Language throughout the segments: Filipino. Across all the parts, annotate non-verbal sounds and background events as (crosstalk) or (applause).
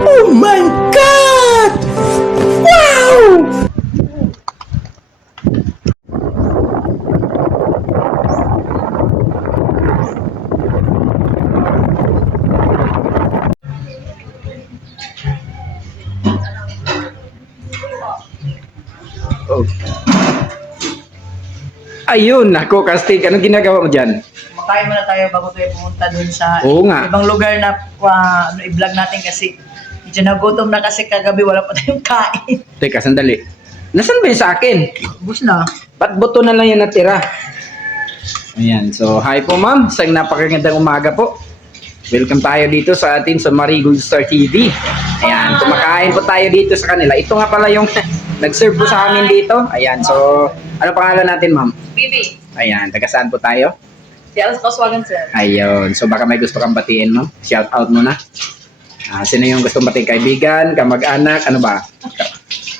Oh my God! Wow! Oh. Ayun, ako, Kastig. Anong ginagawa mo dyan? Makain muna tayo bago tayo pumunta dun sa Oo nga. ibang lugar na ano, i-vlog natin kasi medyo nagutom na kasi kagabi wala pa tayong kain. Teka, sandali. Nasaan ba yung sa akin? Bus na. Ba't buto na lang yung natira? Ayan, so hi po ma'am. Sa napakagandang umaga po. Welcome tayo dito sa atin sa Marigold Star TV. Ayan, kumakain po tayo dito sa kanila. Ito nga pala yung (laughs) nag-serve po sa amin dito. Ayan, so ano pangalan natin ma'am? Bibi. Ayan, taga saan po tayo? Si Alas Kaswagan sir. Ayun, so baka may gusto kang batiin mo. Shout out mo Ah, sino yung gustong batiin? Kaibigan, kamag-anak, ano ba?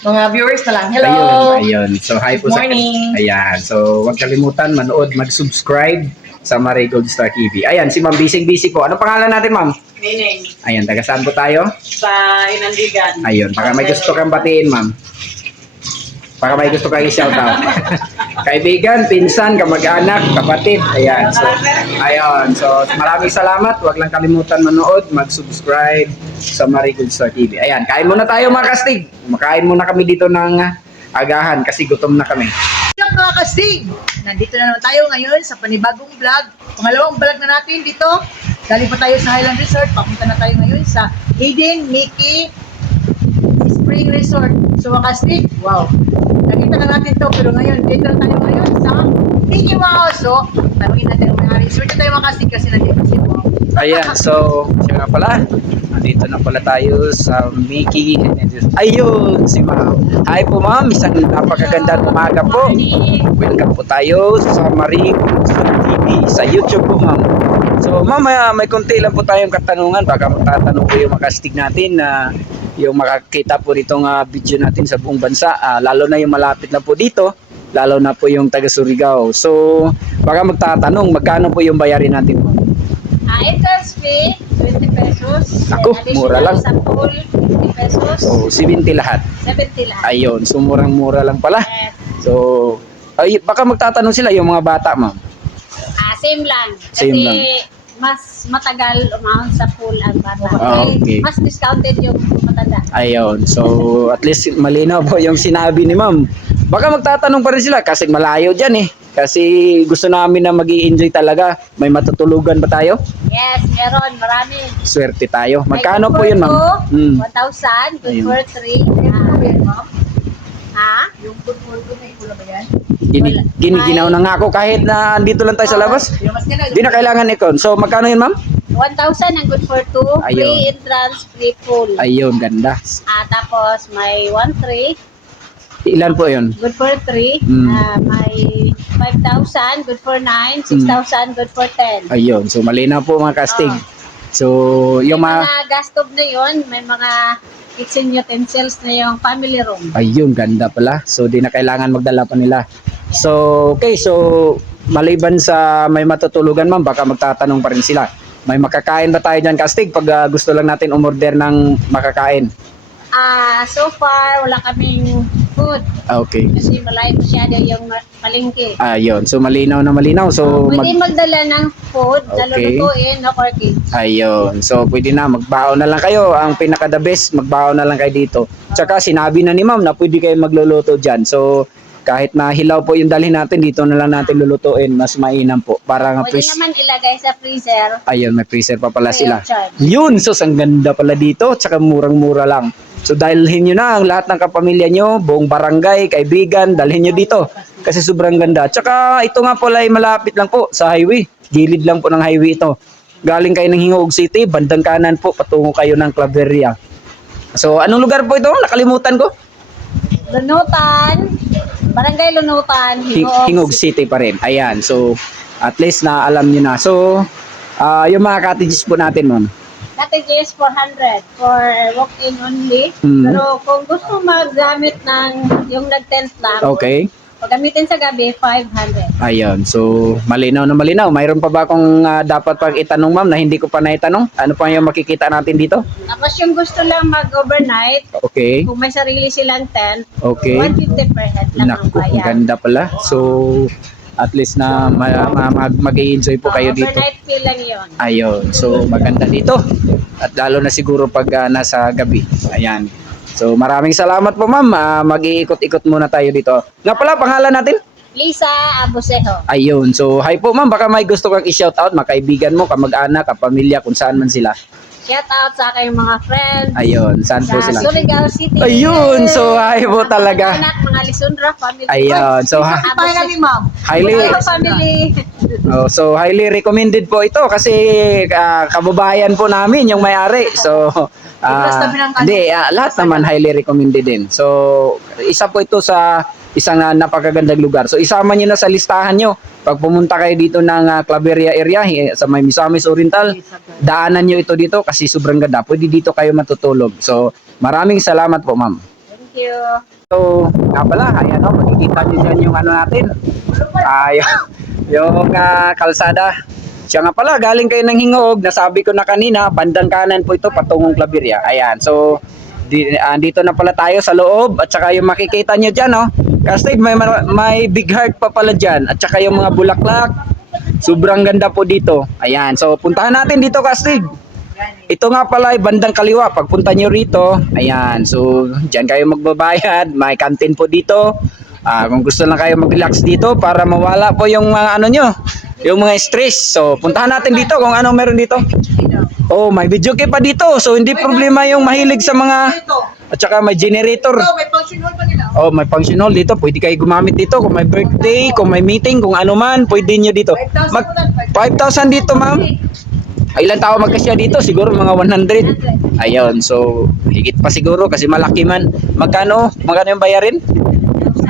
Mga viewers na lang. Hello. Ayun, ayun. So, hi po Good sa... morning. Ayan. So, huwag kalimutan, manood, mag-subscribe sa Marigold Star TV. Ayan, si Ma'am Bising Bising po. Ano pangalan natin, Ma'am? Meaning, Ayan, taga saan po tayo? sa Inandigan. Ayun, baka may gusto kang batiin, Ma'am. Baka may gusto kang i-shout out. (laughs) Kaibigan, pinsan, kamag-anak, kapatid. Ayan. So, ayun. So, maraming salamat. Huwag lang kalimutan manood, mag-subscribe sa Marigold Star TV. Ayan, kain muna tayo mga kastig. Makain muna kami dito ng ah, agahan kasi gutom na kami. Yung mga kastig, nandito na naman tayo ngayon sa panibagong vlog. Pangalawang vlog na natin dito. Galing pa tayo sa Highland Resort. Papunta na tayo ngayon sa Hayden Mickey Spring Resort. So mga kastig, wow. Nakita na natin to pero ngayon, dito tayo ngayon sa Mouse. So, tanongin natin ang mga resort tayo mga kastig kasi nandito si Wow. Ayan, so, siya nga pala. Nandito na pala tayo sa Mickey. Ayun, si Ma'am. Hi po ma'am, isang napakagandang umaga po. Welcome po tayo sa Maring TV sa YouTube po ma'am. So ma'am, may, konti lang po tayong katanungan. Baka magtatanong po yung makastig natin na yung makakita po nitong ah, video natin sa buong bansa. Ah, lalo na yung malapit na po dito. Lalo na po yung taga Surigao. So baka magtatanong, magkano po yung bayarin natin po? Ah, entrance fee, 20 pesos. Ako, mura lang. Sa pool, 50 pesos. So 70 lahat. 70 lang. Ayun, so murang-mura lang pala. Eh, So, ay, baka magtatanong sila yung mga bata, ma'am. ah, same lang. Kasi Same lang. Mas matagal umahon sa pool ang bata. Ah, okay. Mas discounted yung matanda. Ayun, so at least malinaw po yung sinabi ni ma'am. Baka magtatanong pa rin sila kasi malayo dyan eh. Kasi gusto namin na mag enjoy talaga. May matutulugan ba tayo? Yes, meron. Marami. Swerte tayo. Magkano good po for yun, ma'am? two, Hmm. 1,000. Good Ayun. for 3. ha? Yung football ko, may pula ba yan? Gini, giniginaw na nga ako kahit na andito lang tayo sa labas. Mas ganda. Hindi na kailangan ikon. So magkano yun, ma'am? 1,000 ang good for 2. Ayun. Free entrance, free pool. Ayun, ganda. Ah, tapos may 1,3. Ilan po yun? Good for 3. Mm. Ah, may 5,000. Good for 9. 6,000. Good for 10. Ayun, so malinaw po mga casting. Ah. So, yung May mga... mga gastob na yon may mga kitchen utensils na yung family room. Ayun, ganda pala. So, di na kailangan magdala pa nila. So, okay. So, maliban sa may matutulugan ma'am, baka magtatanong pa rin sila. May makakain ba tayo dyan, Kastig? Pag ah, gusto lang natin umorder ng makakain. Ah, so far wala kaming food Ah, Okay. kasi malayo masyado yung palengke. Ayun. So, malinaw na malinaw. So, mag... Pwede magdala ng food, Okay. lulutuin, no corkage. Ayun. So, pwede na. Magbaon na lang kayo. Ang pinaka the best, magbaon na lang kayo dito. Tsaka, sinabi na ni ma'am na pwede kayo magluluto dyan. So, kahit na hilaw po yung dalhin natin, dito na lang natin lulutuin. Mas mainam po. Para nga Pwede freeze. naman ilagay sa freezer. Ayun, may freezer pa pala free sila. charge. Yun, so ang ganda pala dito, tsaka murang-mura lang. So dalhin nyo na ang lahat ng kapamilya nyo, buong barangay, kaibigan, dalhin nyo dito. Kasi sobrang ganda. Tsaka ito nga pala ay malapit lang po sa highway. Gilid lang po ng highway ito. Galing kayo ng Hingoog City, bandang kanan po, patungo kayo ng Claveria. So anong lugar po ito? Nakalimutan ko. Lunutan, Barangay Lunutan, Hing- Hingog. Hingog City pa rin. Ayan, so at least na alam nyo na. So, ah, yung mga cottages po natin, ma'am. Cottages 400 for walk-in only. Mm. Pero kung gusto maggamit ng yung nag-tent lang, Okay. Pag gamitin sa gabi, 500. Ayun. So, malinaw na malinaw. Mayroon pa ba akong ah, dapat pag itanong ma'am na hindi ko pa naitanong? Ano pa yung makikita natin dito? Tapos yung gusto lang mag-overnight, Okay. kung may sarili silang tent, Okay. 150 per head lang ang Naku, ang bayad. ganda pala. So, at least na ma- ma- mag- mag-enjoy po kayo dito. Overnight fee lang yun. Ayun. So, maganda dito. At lalo na siguro pag ah, nasa gabi. Ayan. So, maraming salamat po ma'am. Ah, mag-iikot-ikot muna tayo dito. Nga pala, pangalan natin? Lisa Abusejo. Ayun. So, hi po ma'am. Baka may gusto kang i-shout out, mga kaibigan mo, kamag-anak, kapamilya, kung saan man sila. Shout out sa aking mga friends. Ayun. Saan po Sa sila? Surigao City. Ayun. So, hi po talaga. Anak, mga Lisundra family. Ayun. So, ha- Kapay namin, ma'am. highly, family. (laughs) oh, so, highly recommended po ito kasi ah, kababayan po namin yung may-ari. So, ano. hindi, ah, lahat naman highly recommended din. So, isa po ito sa isang ah, napakagandang lugar. So, isama nyo na sa listahan nyo. Pag pumunta kayo dito ng uh, Claveria area eh, sa may Misamis Oriental, daanan nyo ito dito kasi sobrang ganda. Pwede dito kayo matutulog. So, maraming salamat po, ma'am. Thank you. So, nga pala, ayan o, makikita nyo dyan yung ano natin. Ay, (laughs) yung ah, kalsada. Siya nga pala, galing kayo ng Hingog, nasabi ko na kanina, bandang kanan po ito, patungong Claveria. Ayan, so, di, ah, dito na pala tayo sa loob, at saka yung makikita nyo dyan, oh. Kasi may, may big heart pa pala dyan, at saka yung mga bulaklak. Sobrang ganda po dito. Ayan, so puntahan natin dito, Kastig. Ito nga pala bandang kaliwa. Pagpunta nyo rito, ayan. So, dyan kayo magbabayad. May canteen po dito. Ah, kung gusto lang kayo mag-relax dito para mawala po yung mga ano nyo, yung mga stress. So, puntahan natin dito kung anong meron dito. Oh, may video kay pa dito. So, hindi problema yung mahilig sa mga... At saka may generator. May function hall pa. Oh, may function hall dito. Pwede kayo gumamit dito. Kung may birthday, kung may meeting, kung ano man, pwede nyo dito. 5,000 Mag mo lang, 5,000 dito, ma'am. Ay, ilan tao magkasya dito? Siguro mga 100. Ayun, so higit pa siguro kasi malaki man. Magkano? Magkano yung bayarin?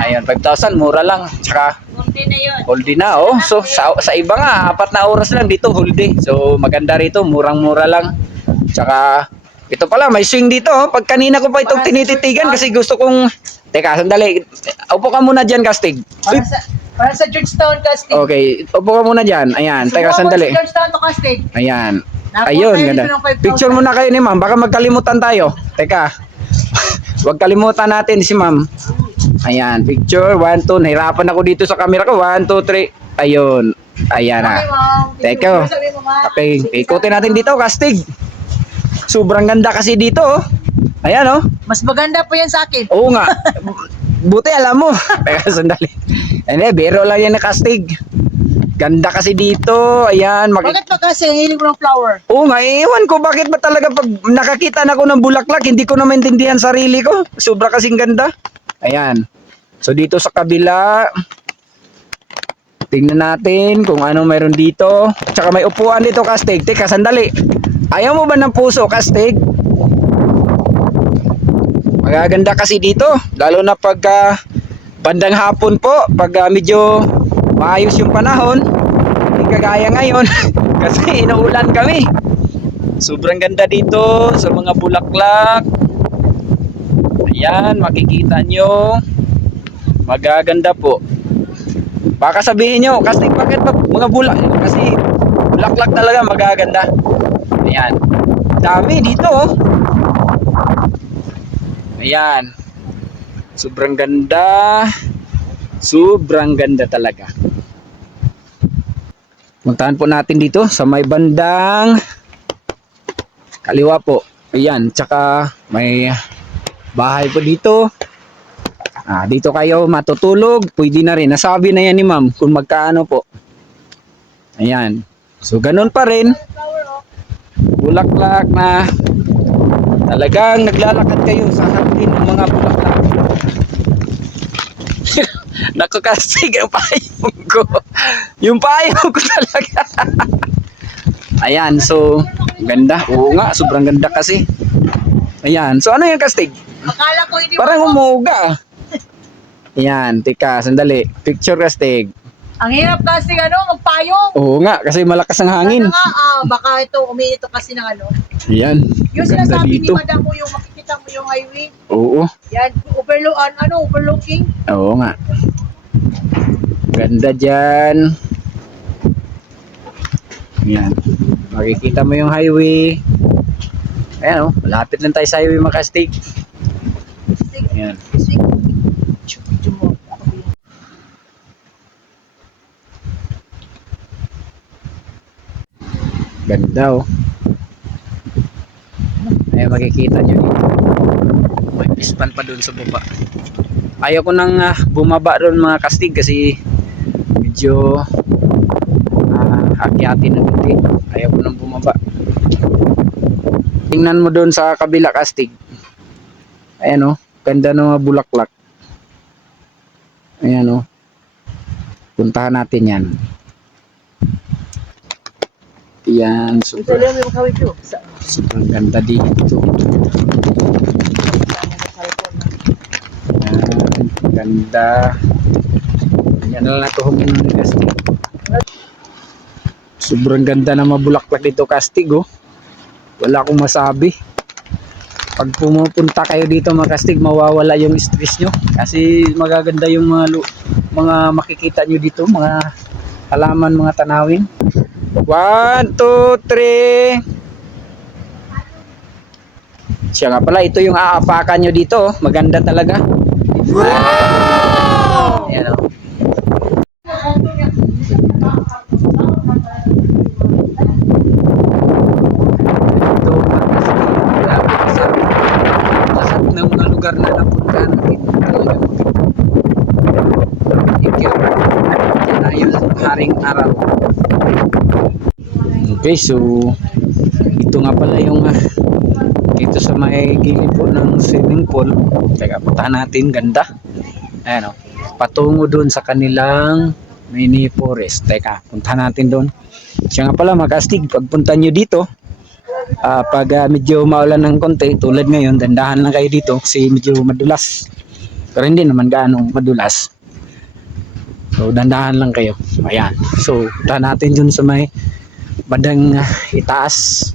Ayun, 5,000, mura lang. Tsaka Kunti na yun. whole day na, oh. So sa, sa iba nga, apat na oras lang dito, whole day. So maganda rito, murang-mura lang. Tsaka ito pala, may swing dito. Oh. Pag kanina ko pa itong tinititigan kasi gusto kong... Teka, sandali. Upo ka muna dyan, Kastig. Para sa, para sa Georgetown casting. Okay, upo ka muna dyan. Ayan, teka, sandali. Sa Georgetown to casting. Ayan. Nakuha Ayun, ganda. dito ng 5,000. Picture muna kayo ni ma'am. Baka magkalimutan tayo. Teka. (laughs) Huwag kalimutan natin si ma'am. Ayan, picture. One, two. Nahirapan ako dito sa camera ko. One, two, three. Ayun. Ayan na. Okay, ma'am. Teka. Okay, ikutin natin dito, Kastig. Sobrang ganda kasi dito, oh. Ayan, oh. Mas maganda po yan sa akin. Oo nga. (laughs) Buti alam mo. Teka, sandali. Hindi, biro lang yan na Kastig. Ganda kasi dito. Ayan, makik- Bakit pa kasi ang hilig mo ng flower? Oo nga, iwan ko bakit ba talaga pag nakakita na ako ng bulaklak, hindi ko na maintindihan sarili ko. Sobra kasing ganda. Ayan. So dito sa kabila, tingnan natin kung ano meron dito. Tsaka may upuan dito, Kastig. Teka, sandali. Ayaw mo ba ng puso, Kastig? Magaganda kasi dito. Lalo na pag ah, bandang hapon po, pag ah, medyo maayos yung panahon. Hindi kagaya ngayon. (laughs) kasi inuulan kami. Sobrang ganda dito sa mga bulaklak. Ayan, makikita nyo. Magaganda po. Baka sabihin nyo, kasi bakit ba mga bulak? Kasi bulaklak talaga magaganda. Ayan. Dami dito oh. Ayan. Sobrang ganda. Sobrang ganda talaga. Puntahan po natin dito sa may bandang kaliwa po. Ayan, tsaka may bahay po dito. Ah, dito kayo matutulog, pwede na rin. Nasabi na yan ni ma'am kung magkaano po. Ayan. So, ganun pa rin. Bulaklak na talagang naglalakad kayo sa hardin ng mga bulaklak. (laughs) Nakakasig ang payong ko. Yung payong ko talaga. (laughs) Ayan, so ganda. Oo nga, sobrang ganda kasi. Ayan, so ano yung kastig? Akala ko hindi Parang umuga. Ayan, tika, sandali. Picture kastig. Ang hirap kasi ano, magpayong. Oo nga, kasi malakas ang hangin. Ano nga, ah, baka ito, umiito kasi ng ano. Ayan, Yung ganda sinasabi ni dito. madam mo, yung makikita mo yung highway. Oo, Yan, overlook, ano, overlooking. oo nga. Ganda dyan. Yan. Makikita mo yung highway. Ayan oh, malapit lang tayo sa highway makastig. Sige, Ayan. sige. Video mo. Ako din. Ganda oh. Ay makikita nyo dito. May pispan pa doon sa baba. Ayaw ko nang ah, bumaba doon mga kastig kasi medyo uh, akyatin na kunti. Ayaw ko nang bumaba. Tingnan mo doon sa kabila kastig. Ayan oh, ganda ng mga bulaklak. Ayan oh. Puntahan natin yan. Yan, Ito super, super ganda dito. Yan, ganda. Yan na lang ito humingi kastig. Sobrang ganda na mabulaklak dito kastig oh. Wala akong masabi. Pag pumupunta kayo dito mga kastig, mawawala yung stress nyo. Kasi magaganda yung mga, mga makikita nyo dito, mga halaman, mga tanawin. One, two, three. Siya nga pala, ito yung aapakan nyo dito. oh. Maganda talaga. Wow! Yan oh. o. Ito, malapit sa lahat ng mga lugar na napuntahan natin. Talagang ikir. Yan na yung haring araw. Okay, so ito nga pala yung ah, dito sa may gilid po ng swimming pool. Teka, puntahan natin. Ganda. Ayan o. Patungo doon sa kanilang mini forest. Teka, puntahan natin doon. Siya nga pala, mag-astig. Pagpunta nyo dito, ah, pag ah, medyo maulan ng konti, tulad ngayon, dandahan lang kayo dito kasi medyo madulas. Pero hindi naman gaano madulas. So, dandahan lang kayo. Ayan. So, puntahan natin dun sa may bandang ah, itaas.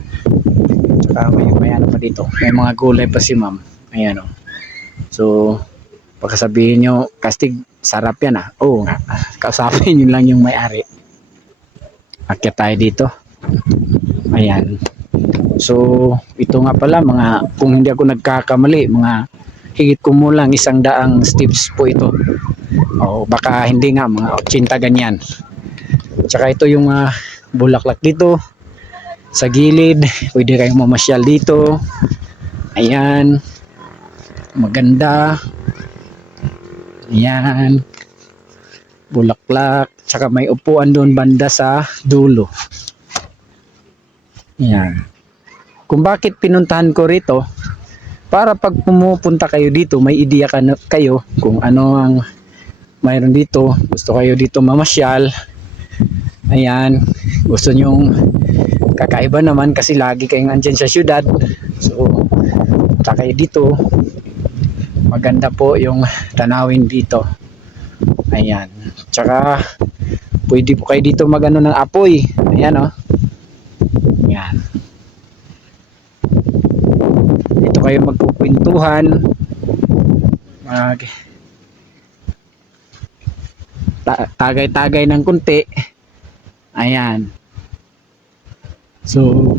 Tsaka may, may ano pa dito. May mga gulay pa si ma'am. Ayan o. So, pagkasabihin nyo, kastig, sarap yan ah. Oo nga. Kausapin nyo lang yung may-ari. Akyat tayo dito. Ayan. So, ito nga pala, mga, kung hindi ako nagkakamali, mga higit kumulang isang daang steps po ito. O baka hindi nga, mga 80 ganyan. Tsaka ito yung ah, bulaklak dito sa gilid. (laughs) Pwede kayong mamasyal dito. Ayan. Maganda. Ayan. Bulaklak. Tsaka may upuan doon banda sa dulo. Ayan. Kung bakit pinuntahan ko rito, para pag pumupunta kayo dito, may ideya ka kayo kung ano ang mayroon dito. Gusto kayo dito mamasyal. Ayan. Gusto nyong kakaiba naman kasi lagi kayong andyan sa syudad. So, punta kayo dito. Maganda po yung tanawin dito. Ayan. Tsaka, pwede po kayo dito magano ng apoy. Ayan o. Oh. Ayan. Dito kayo magkukwentuhan. Mag ta- tagay-tagay ng kunti. Ayan. So,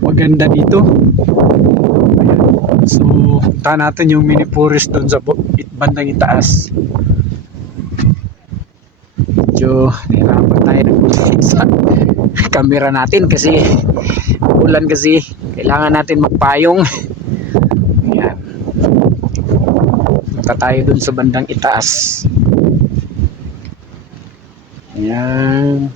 maganda dito. Ayan. So, punta natin yung mini forest doon sa bandang itaas. Medyo nahirapan tayo ng (laughs) sa camera natin kasi ulan kasi kailangan natin magpayong. Ayan. Punta tayo doon sa bandang itaas. Ayan.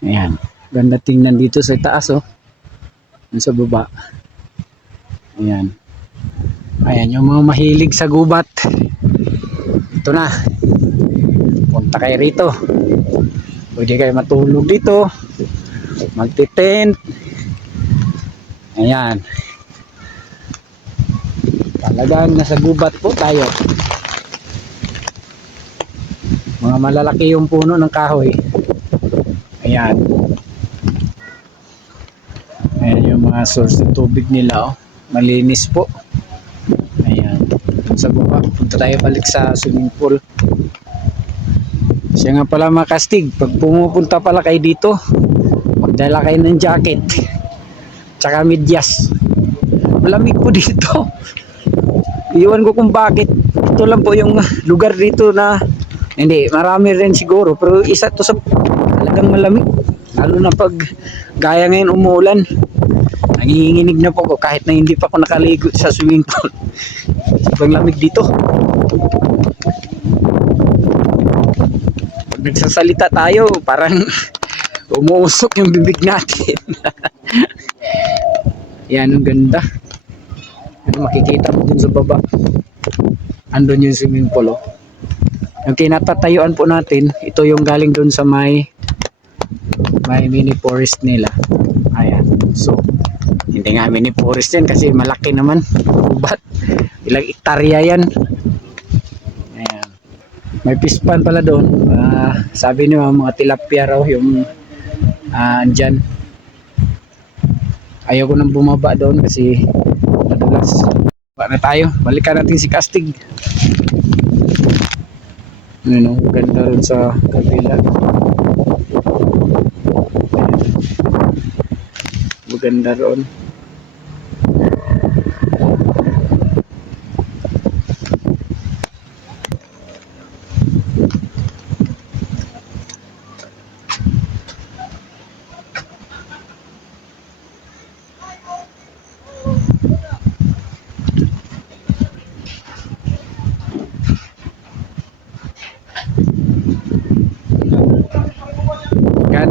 Ayan. Ganda tingnan dito sa taas oh. Sa baba. Ayan. Ayan yung mga mahilig sa gubat. Ito na. Punta kayo rito. Pwede kayo matulog dito. Magtitent. Ayan. Talagang nasa gubat po tayo. Mga malalaki yung puno ng kahoy. Ayan. Ayan mga source ng tubig nila. Oh. Malinis po. sa baba. Punta tayo balik sa swimming pool. Siya nga pala mga pag pumupunta pala kayo dito, magdala kayo ng jacket. Tsaka medyas. Malamig po dito. Iwan ko kung bakit. Ito lang po yung lugar dito na hindi, marami rin siguro. Pero isa to sa talagang malamig. Lalo na pag gaya ngayon umuulan. Nanginginig na po ako kahit na hindi pa ako nakaligo sa swimming pool. Sobrang lamig dito. Pag nagsasalita tayo, parang (laughs) umuusok yung bibig natin. (laughs) Yan, ang ganda. Ano, makikita mo dun sa baba. Andun yung swimming pool, oh. Yung kinatatayuan po natin, ito yung galing dun sa may may mini forest nila. Ayan. So, hindi nga mini forest yan kasi malaki naman. Ubat. Ilang hektarya yan. Ayan. May pispan pala doon. Ah, sabi niyo mga tilapia raw yung ah, andyan. Ayaw ko nang bumaba doon kasi madulas. Baka na tayo. Balikan natin si Castig. Ano, ganda rin sa kabila. Maganda roon.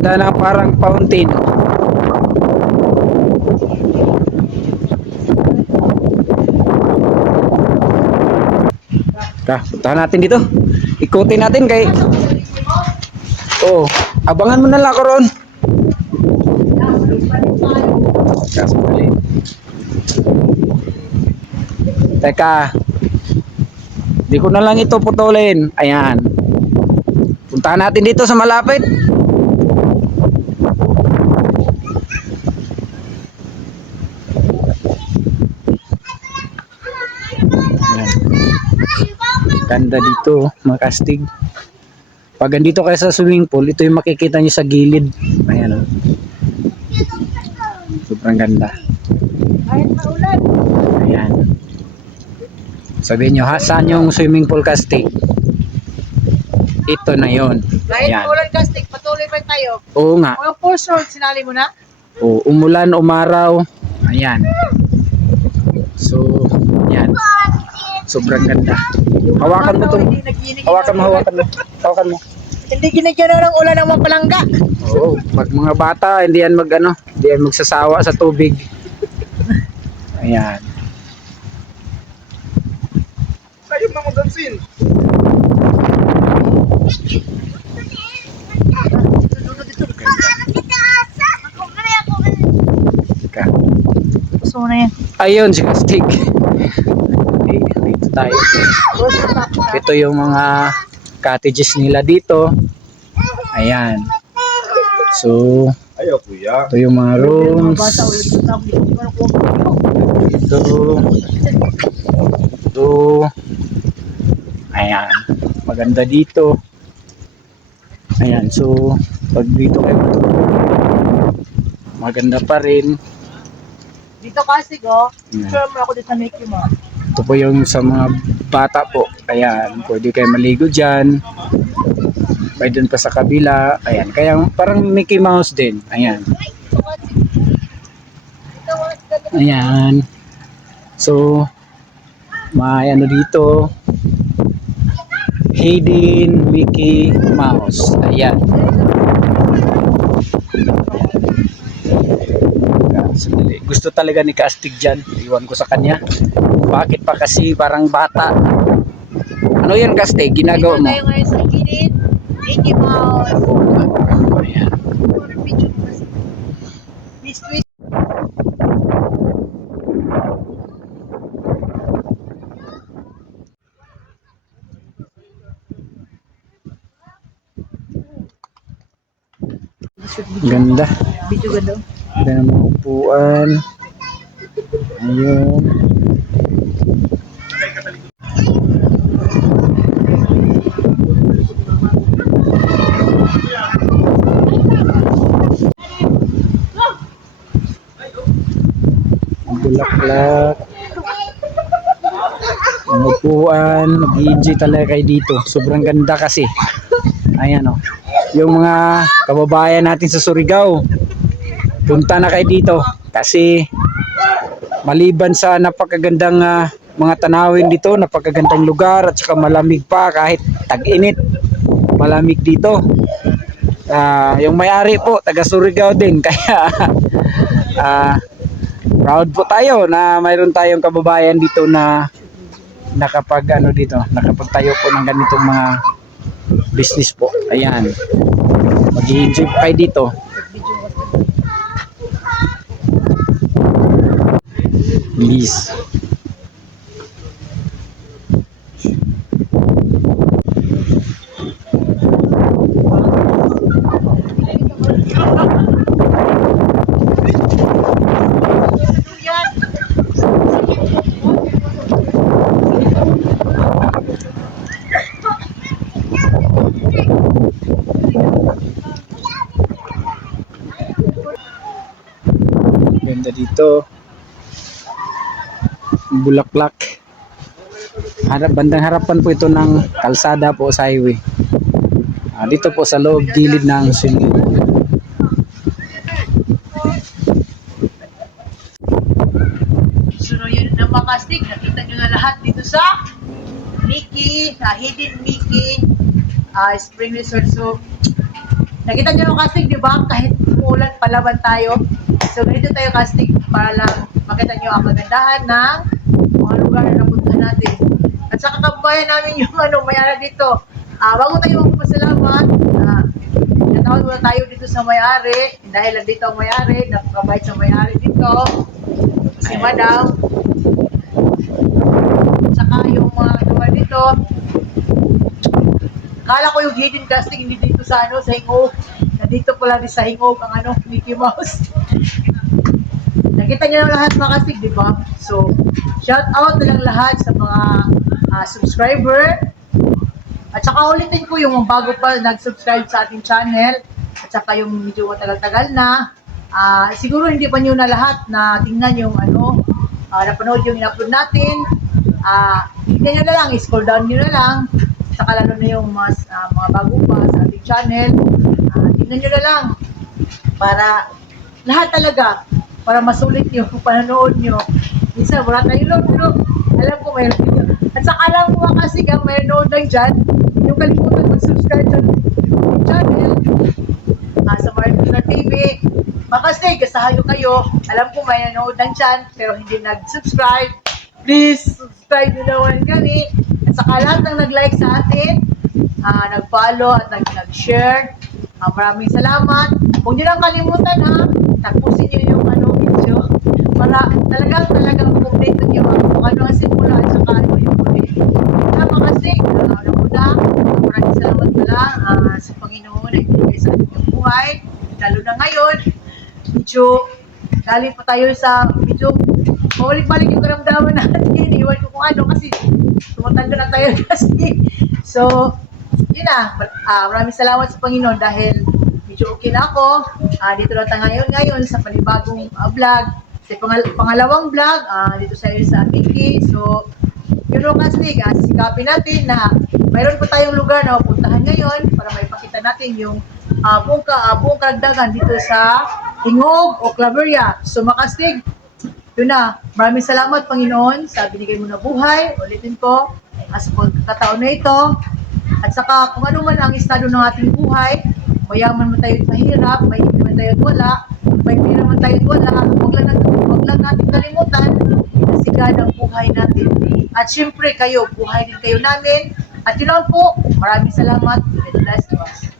Ganda na parang fountain. Tara, puntahan natin dito. Ikutin natin kay... Oh, abangan mo na lang ako. Teka. Di ko na lang ito putulin. Ayan. Puntahan natin dito sa malapit. Ganda dito, mga kastig. Pag andito kayo sa swimming pool, ito yung makikita nyo sa gilid. Ayan o. Sobrang ganda. Ayan. Sabihin nyo, ha, saan yung swimming pool kastig? Ito na yon. Ayan. maulan kastik, patuloy pa tayo. Oo nga. O force road, sinali mo na? O, umulan, umaraw. Ayan. So, yan. Sobrang ganda. Hawakan mo naginig- hawakan mo, hawakan mo. Hawakan mo. Hindi ginagyan ng ulan ng mga palangga. Oo, pag mga bata, hindi yan mag ano, hindi yan magsasawa sa tubig. Ayan. Kayo na magansin. Teka. So na yan. Ayun, si Kastig. Tayo. Ito yung mga cottages nila dito. Ayan. So, Ayaw kuya. ito yung mga rooms. Na. Ito. Ito. Ayan. Maganda dito. Ayan. So, pag dito kayo maganda pa rin. Dito kasi go, sure mo ako dito sa Mickey Mouse. Ito po yung sa mga bata po. Ayan. Pwede kayo maligo dyan. Pwede dun pa sa kabila. Ayan. Kaya parang Mickey Mouse din. Ayan. Ayan. So, may ano dito. Hayden Mickey Mouse. Ayan. Sandali. Gusto talaga ni Castig dyan. Iwan ko sa kanya. Bakit pa kasi parang bata? Ano yan Castig? Ginagawa mo? tayo ngayon sa gilid. Mickey Mouse. Ayan. Twist. Ganda. Ganda. Ng upuan. Ayun bulaklak. Upuan mag-enjoy talaga kayo dito. Sobrang ganda kasi. Ayan o oh. yung mga kababayan natin sa Surigao punta na kayo dito. Kasi maliban sa napakagandang uh, mga tanawin dito, napakagandang lugar at saka malamig pa kahit tag-init. Malamig dito. Ah, yung may-ari po, taga Surigao din. (laughs) Kaya ah, proud po tayo na mayroon tayong kababayan dito na nakapag ano dito, nakapagtayo po ng ganitong mga business po. Ayan. Mag-enjoy kayo dito. Please. Yan. Ganda dito. Bulaklak. Harap, bandang harapan po ito ng kalsada po sa highway. Ah, dito po sa loob gilid ng swimming pool. So, yun nakita nyo na lahat dito sa Mickey, uh, Hidden Mickey ah, Spring Resort. So, nakita nyo yung casting, di ba? Kahit umulan, palaban tayo. So, ganito tayo casting para lang makita nyo ang kagandahan ng mga lugar na napunta natin. At sa kakambayan namin yung ano, mayara dito. Ah, bago tayo magpasalamat, ah, natawag muna tayo dito sa may-ari. Dahil nandito ang may-ari, napakabait sa may-ari dito. Si Madam. Tsaka yung mga naman dito, Kala ko yung hidden casting hindi dito sa ano, sa Hingog. Nandito pala din sa Hingog ang ano, Mickey Mouse. Nakita niyo na lahat mga kastig, di ba? So, shout out na lang lahat sa mga ah, subscriber. At saka ulitin ko yung bago pa nag-subscribe sa ating channel. At saka yung medyo matagal-tagal na. Ah, siguro hindi pa nyo na lahat na tingnan yung ano, ah, napanood yung in-upload natin. Ah, tingnan na lang, scroll down nyo na lang. Saka lalo na yung mas, ah, mga bago pa sa ating channel. Ah, tingnan nyo na lang para lahat talaga para masulit yung (laughs) panonood nyo. Minsan, wala tayo load, pero alam ko video. At saka alam ko nga kasi kung mayroon nood lang dyan, yung kalimutan mag-subscribe sa ating channel, ah, sa Martin TV. Makastay, gasahan nyo kayo. Alam ko may nanood lang dyan, pero hindi nag-subscribe. Please, subscribe nyo naman kami. At saka lahat ng nag-like sa atin, ah, nag-follow at nag- nag-share. Ah, maraming salamat. Huwag nyo lang kalimutan ha, tapusin nyo yung ano. Para talagang talagang complete nyo kung ano ang simula at saka ano yung huli. Tama kasi, uh, ano muna, maraming salamat pala ah, sa Panginoon na ibigay sa ating buhay. Lalo na ngayon, medyo galing pa tayo sa medyo maulit-balik yung karamdaman natin. (laughs) Iwan ko kung ano kasi tumatanda na tayo (laughs) kasi. So, yun na. Ah, maraming salamat sa Panginoon dahil medyo okay na ako. Ah, dito na tayo ngayon ngayon sa panibagong ah, vlog. Sa pangal- pangalawang vlog, ah, dito sa sa Mickey. So, yun o kasi, ah, sisikapin natin na mayroon pa tayong lugar na pupuntahan ngayon para may pakita natin yung ah, buong, ka, ah, buong karagdagan dito sa Hingog o Claveria. So, makastig, yun na. Maraming salamat, Panginoon, sa binigay mo na buhay. Ulitin ko, ah, sa pagkakataon na ito. At saka, kung ano man ang estado ng ating buhay, mayaman man tayo at mahirap, may hindi man tayo at wala, may pera man tayo at wala, huwag lang, natin, huwag lang natin kalimutan, inasigan ang buhay natin. At syempre, kayo, buhay din kayo namin. At yun lang po, maraming salamat. God bless you.